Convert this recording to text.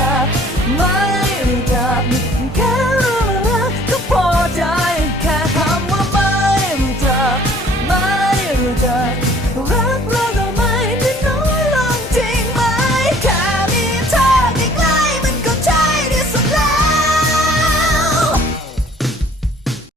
my